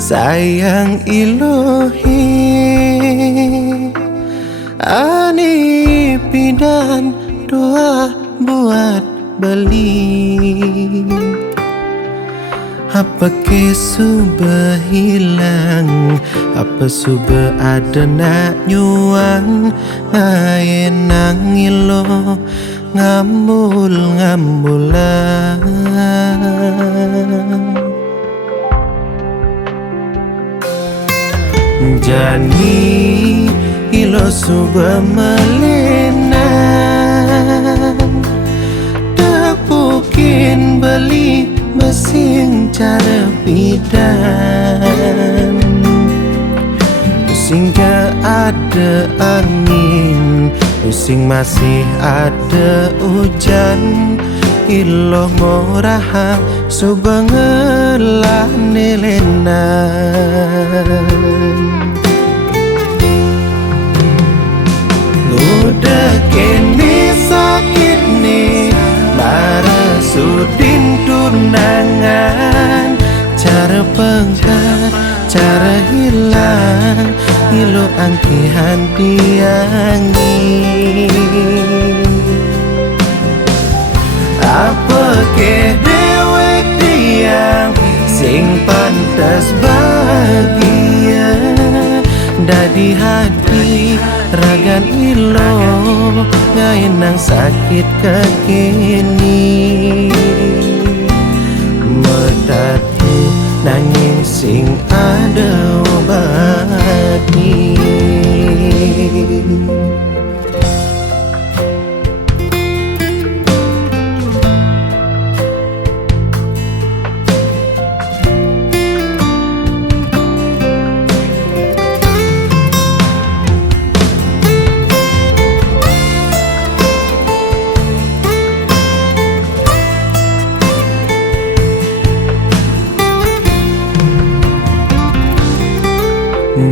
sayang Ilohi ani pidan doa buat beli. Apa ke sudah hilang, apa sudah ada nak nyuang, nang ilo ngambul-ngambulan. Jani ilo sudah melenan, tepukin beli masing cara bidan. Pusing gak ada angin, pusing masih ada hujan. Ilo ngorah subangelah nelenan. Udah kini sakit nih, bara sudin tunangan. Cara pengkat, cara hilang, ilo angkihan diangi. Apa ke dewek diang sing pantas bahagia, dadi hati ragan ilo ngainang sakit kekini. Medatu nanging sing ada obatnya.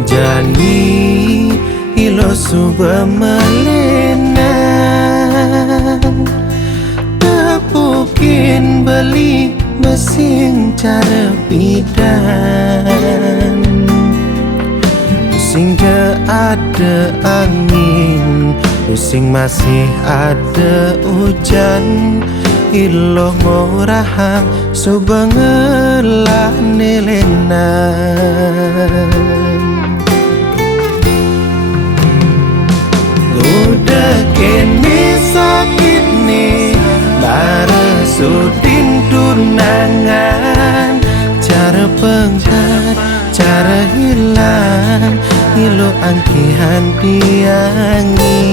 Jani ilo suba melenan, tepukin beli masing cara bidan. Pusing gak ada angin, pusing masih ada hujan. Ilo ngorah subangelah nelenan. Udah kini sakit nih, bara sudin tunangan. Cara pengkat, cara hilang, ilo angkihan diangi.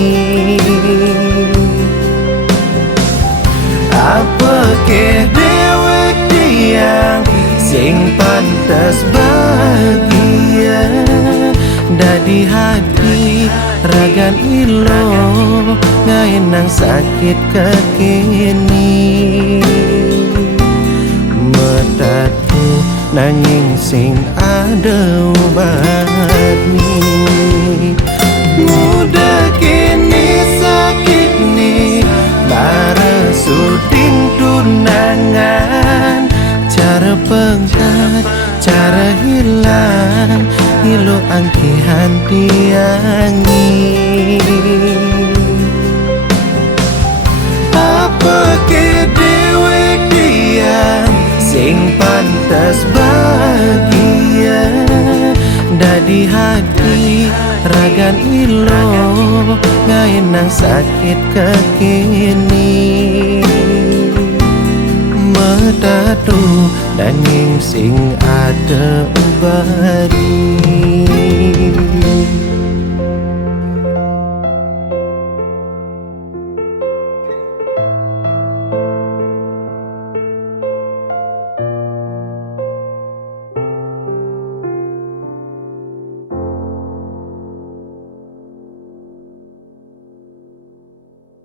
Apa ke dewek diang sing pantas bahagia, dadi hati ragan ilo ngainang sakit kekini. Medatu nanging sing ada obatnya. Mudah kini sakit nih, bara sudin tunangan. Cara pengkat, cara hilang, ilo angkihan diangi. Apa ke dewek diang sing pantas bahagia, dadi hati ragan ilo ngainang sakit kekini. Medatu nanging sing ada obatnya.